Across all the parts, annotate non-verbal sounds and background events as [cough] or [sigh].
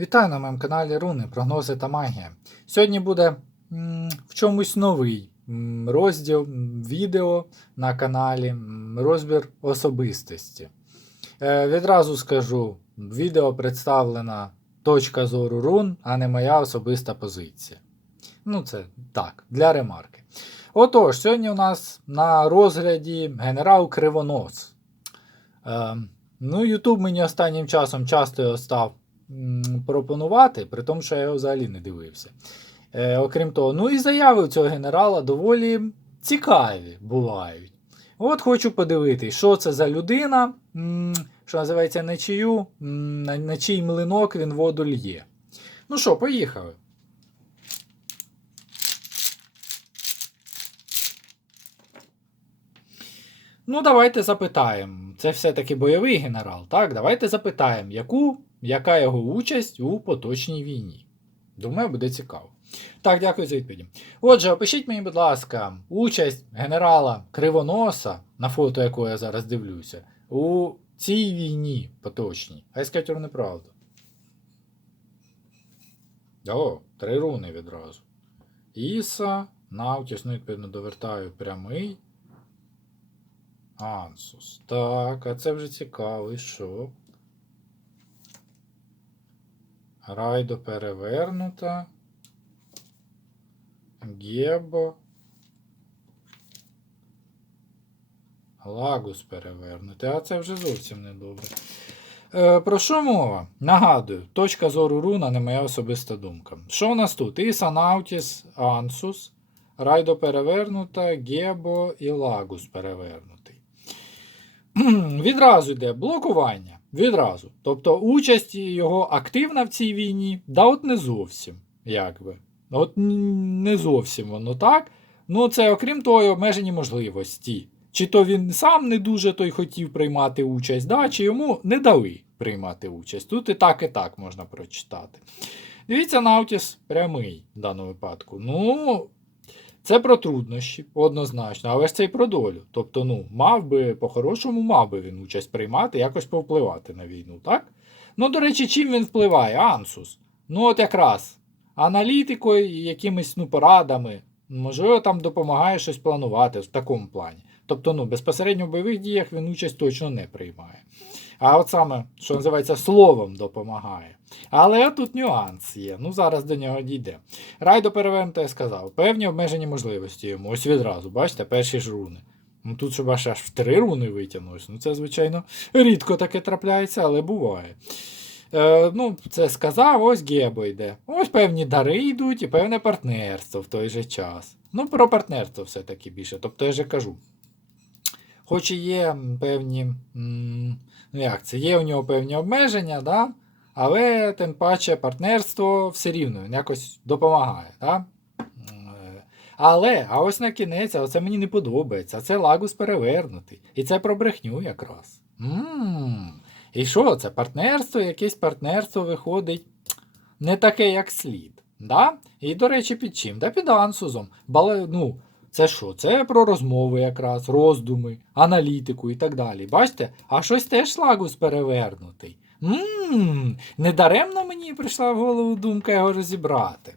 Вітаю на моєму каналі Руни, прогнози та магія. Сьогодні буде м, в чомусь новий м, розділ м, відео на каналі, м, розбір особистості. Е, відразу скажу: відео представлена точка зору рун, а не моя особиста позиція. Ну, це так, для ремарки. Отож, сьогодні у нас на розгляді генерал Кривонос. Е, ну, Ютуб мені останнім часом часто став пропонувати, при тому, що я його взагалі не дивився. Е, окрім того, ну і заяви у цього генерала доволі цікаві бувають. От хочу подивитись, що це за людина, що називається на чию, на, чий млинок він воду лє. Ну що, поїхали. Ну, давайте запитаємо. Це все-таки бойовий генерал, так? Давайте запитаємо, яку, яка його участь у поточній війні. Думаю, буде цікаво. Так, дякую за відповіді. Отже, опишіть мені, будь ласка, участь генерала Кривоноса, на фото якого я зараз дивлюся, у цій війні поточній. Хай скажуть вони правду. О, три руни відразу. Іса, Наутіс, ну, відповідно, довертаю прямий. Ансус. Так, а це вже цікаво, і що? Райдо перевернута. Гебо. Лагус перевернутий. А це вже зовсім не добре. Е, про що мова? Нагадую, точка зору руна не моя особиста думка. Що у нас тут? Іса Наутіс, Ансус, Райдо перевернута, Гебо і Лагус перевернутий. [clears throat] Відразу йде блокування. Відразу. Тобто участь його активна в цій війні, да от не зовсім. якби. От не зовсім воно так. Ну, це окрім того, обмежені можливості. Чи то він сам не дуже той хотів приймати участь, да, чи йому не дали приймати участь. Тут і так, і так можна прочитати. Дивіться, Наутіс прямий в даному випадку. Ну, це про труднощі, однозначно, але ж це і про долю. Тобто, ну, мав би, по-хорошому, мав би він участь приймати, якось повпливати на війну, так? Ну, до речі, чим він впливає? Ансус. Ну, от якраз аналітикою, якимись ну, порадами, можливо, там допомагає щось планувати в такому плані. Тобто, ну, безпосередньо в бойових діях він участь точно не приймає. А от саме, що називається, словом допомагає. Але тут нюанс є. Ну, зараз до нього дійде. Райдо перевернуто сказав. Певні обмежені можливості йому. Ось відразу, бачите, перші ж руни. Ну тут щоб аж в три руни витягнулось. Ну це, звичайно, рідко таке трапляється, але буває. Е, ну, це сказав, ось Гебо йде. Ось певні дари йдуть і певне партнерство в той же час. Ну, про партнерство все-таки більше. Тобто я же кажу. Хоч і є певні. Ну як це? Є у нього певні обмеження, да? Але тим паче партнерство все рівно якось допомагає. Да? Е, Але, а ось на кінець, а це мені не подобається. Це лагус перевернутий. І це про брехню якраз. м І що це? Партнерство, якесь партнерство виходить не таке, як слід. Да? І, до речі, під чим? Да під ансузом. Бале, ну, це що? Це про розмови якраз, роздуми, аналітику і так далі. Бачите? А щось теж лагус перевернутий. Ммм, недаремно мені прийшла в голову думка його розібрати.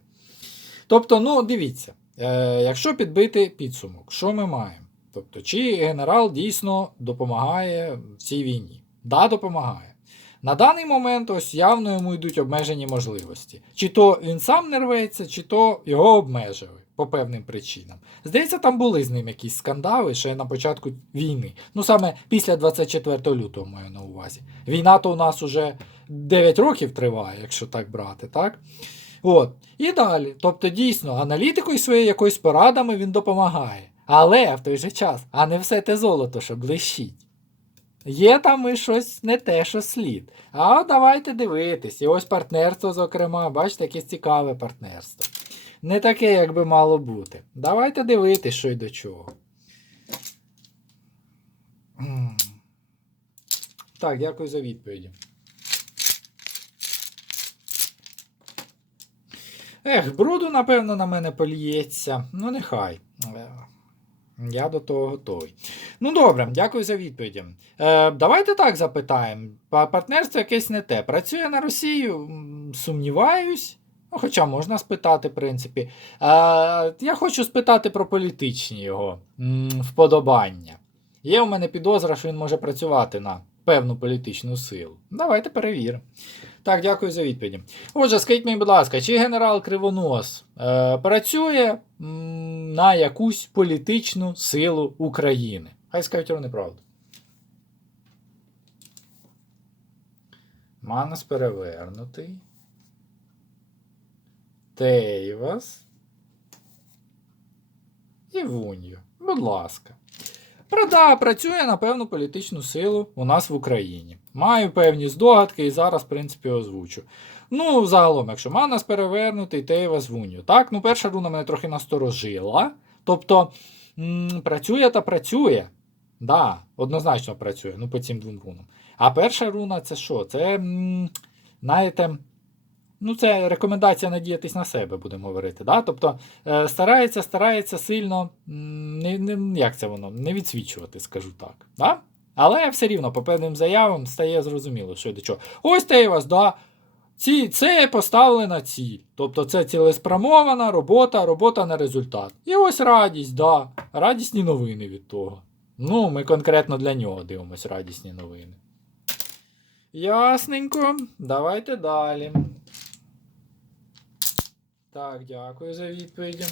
Тобто, ну, дивіться, е, якщо підбити підсумок, що ми маємо? Тобто, чи генерал дійсно допомагає в цій війні? Да, допомагає. На даний момент ось явно йому йдуть обмежені можливості. Чи то він сам не рветься, чи то його обмежили по певним причинам. Здається, там були з ним якісь скандали ще на початку війни. Ну саме після 24 лютого маю на увазі. Війна то у нас уже 9 років триває, якщо так брати, так? От. І далі. Тобто, дійсно, аналітикою своєю якоюсь порадами він допомагає. Але в той же час, а не все те золото, що блищить. Є там і щось не те, що слід. А давайте дивитись. І ось партнерство, зокрема, бачите, якесь цікаве партнерство. Не таке, як би мало бути. Давайте дивитись, що й до чого. Так, дякую за відповіді. Ех, бруду, напевно, на мене поліється. Ну, нехай. Е, Я до того готовий. Ну добре, дякую за відповіді. Е, давайте так запитаємо. Партнерство якесь не те. Працює на Росію? Сумніваюсь. Ну, хоча можна спитати, в принципі. Е, я хочу спитати про політичні його вподобання. Є у мене підозра, що він може працювати на певну політичну силу. Давайте перевіримо. Так, дякую за відповіді. Отже, скажіть мені, будь ласка, чи генерал Кривонос е, працює м, на якусь політичну силу України? Хай скажуть вони правду. Манас перевернутий. Тейвас. І Вуньо. Будь ласка. Правда, працює на певну політичну силу у нас в Україні. Маю певні здогадки і зараз, в принципі, озвучу. Ну, загалом, якщо Манас перевернутий, Тейвас Вуньо. Так, ну перша руна мене трохи насторожила. Тобто, м, працює та працює. Да, однозначно працює, ну по цим двом рунам. А перша руна це що? Це, м, знаєте, ну це рекомендація надіятись на себе, будемо говорити. Да? Тобто е, старається, старається сильно, не, не, як це воно, не відсвічувати, скажу так. Да? Але все рівно по певним заявам стає зрозуміло, що до чого. Ось те вас, да. Ці, це поставлена ціль. Тобто це цілеспрямована робота, робота на результат. І ось радість, да. Радісні новини від того. Ну, ми конкретно для нього дивимося радісні новини. Ясненько. Давайте далі. Так, дякую за відповіді.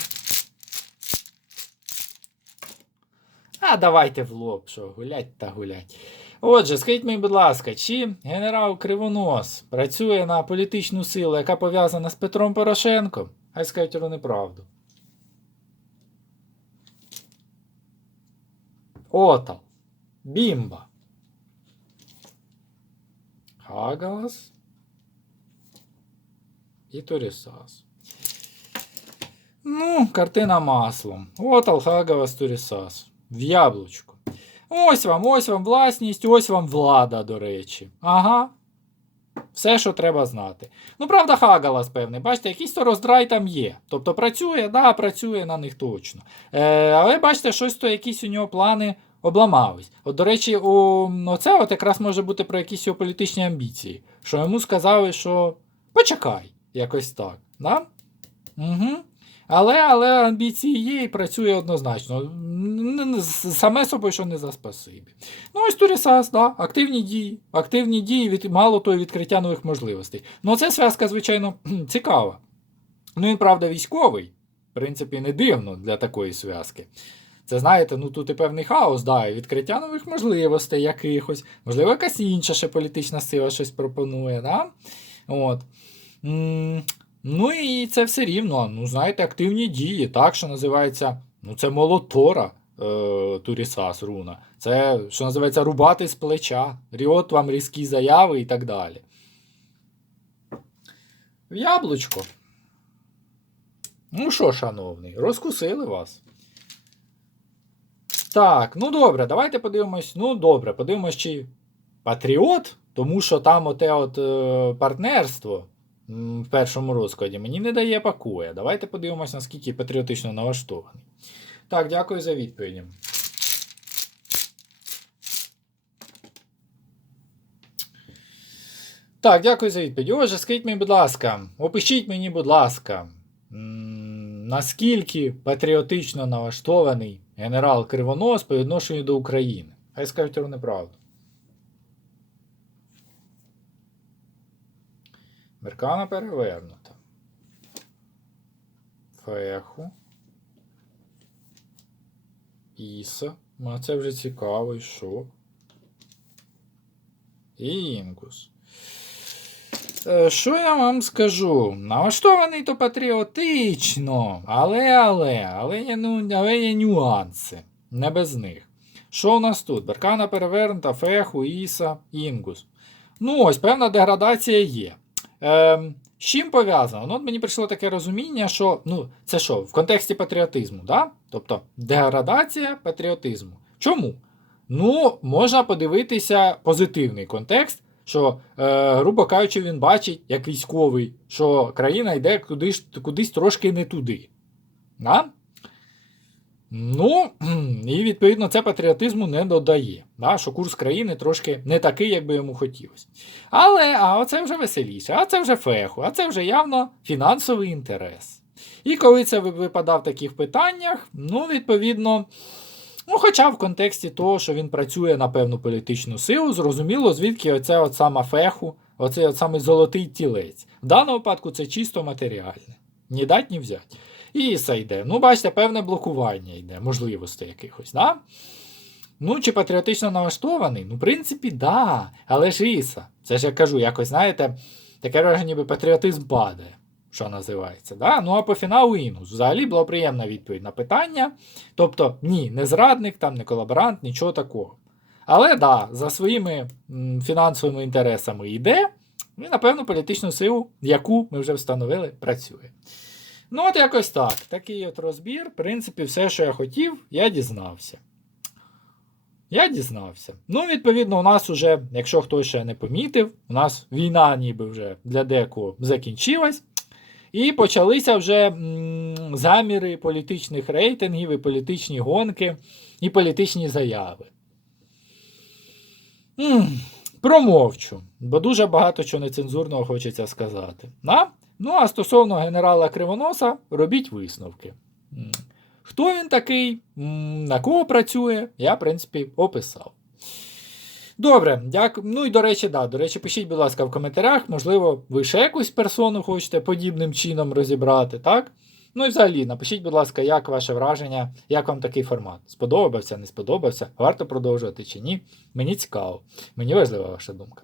А давайте в лоб, що гулять та гулять. Отже, скажіть мені, будь ласка, чи генерал Кривонос працює на політичну силу, яка пов'язана з Петром Порошенком? Хай скажуть вони правду. Отал. Бімба. Хагалас. І Торісас. Ну, картина маслом. Отал, Хагалас, Торісас. В яблучку. Ось вам, ось вам власність, ось вам влада, до речі. Ага. Все, що треба знати. Ну, правда, Хагалас, певний. Бачите, якийсь то роздрай там є. Тобто працює, да, працює на них точно. Е, але бачите, щось то якісь у нього плани обламались. От, до речі, у, оце от якраз може бути про якісь його політичні амбіції. Що йому сказали, що почекай, якось так. Да? Угу. Але, але амбіції є і працює однозначно. Саме собою, що не за спасибі. Ну, ось Турісас, да, активні дії. Активні дії, від, мало того, відкриття нових можливостей. Ну, це зв'язка, звичайно, цікава. Ну, він, правда, військовий. В принципі, не дивно для такої зв'язки. Це знаєте, ну тут і певний хаос, да, і відкриття нових можливостей якихось. Можливо, якась інша ще політична сила щось пропонує, да? От. Ну і це все рівно. Ну, знаєте, активні дії, так, що називається. Ну, це молотора е, Турісас руна. Це, що називається, рубати з плеча. Ріот вам різкі заяви і так далі. Яблучко. Ну що, шановний, розкусили вас. Так, ну добре, давайте подивимось. Ну, добре, подивимось, чи патріот, тому що там оте от е, партнерство в першому розкладі мені не дає покоя. Давайте подивимось, наскільки патріотично налаштований. Так, дякую за відповіді. Так, дякую за відповідь. Отже, скажіть мені, будь ласка, опишіть мені, будь ласка, наскільки патріотично налаштований генерал Кривонос по відношенню до України. Хай скажуть вони правду. Меркана перевернута. Феху. Іса. А це вже цікаво, і що? І Інгус. Е, Що я вам скажу? Налаштований то патріотично, але, але, але є, ну, але є нюанси. Не без них. Що у нас тут? Беркана перевернута, Феху, Іса, Інгус. Ну, ось певна деградація є. Ем, з чим пов'язано? Ну, от мені прийшло таке розуміння, що ну, це що, в контексті патріотизму, да? тобто деградація патріотизму. Чому? Ну, можна подивитися позитивний контекст, що, е, грубо кажучи, він бачить, як військовий, що країна йде кудись, кудись трошки не туди. Да? Ну, [clears throat] і відповідно це патріотизму не додає, да, що курс країни трошки не такий, як би йому хотілося. Але а оце вже веселіше, а це вже феху, а це вже явно фінансовий інтерес. І коли це випадав в таких питаннях, ну, відповідно, ну, хоча в контексті того, що він працює на певну політичну силу, зрозуміло, звідки оце от сама феху, оцей от самий золотий тілець. В даному випадку це чисто матеріальне. Ні дать, ні взять. І все йде. Ну, бачите, певне блокування йде, можливостей якихось, да? Ну, чи патріотично налаштований? Ну, в принципі, да. Але ж Іса. Це ж я кажу, якось, знаєте, таке враження, ніби патріотизм падає, що називається. Да? Ну, а по фіналу інус. Взагалі була приємна відповідь на питання. Тобто, ні, не зрадник, там, не колаборант, нічого такого. Але да, за своїми фінансовими інтересами йде, і, напевно, політичну силу, яку ми вже встановили, працює. Ну, от якось так. Такий от розбір. В принципі, все, що я хотів, я дізнався. Я дізнався. Ну, відповідно, у нас уже, якщо хтось ще не помітив, у нас війна ніби вже для декого закінчилась. І почалися вже м, заміри політичних рейтингів, і політичні гонки, і політичні заяви. М, Промовчу, бо дуже багато чого нецензурного хочеться сказати. На? Ну, а стосовно генерала Кривоноса, робіть висновки. Хто він такий, на кого працює, я, в принципі, описав. Добре, дякую. Ну і до речі, да, до речі, пишіть, будь ласка, в коментарях, можливо, ви ще якусь персону хочете подібним чином розібрати, так? Ну і взагалі, напишіть, будь ласка, як ваше враження, як вам такий формат? Сподобався, не сподобався, варто продовжувати чи ні? Мені цікаво, мені важлива ваша думка.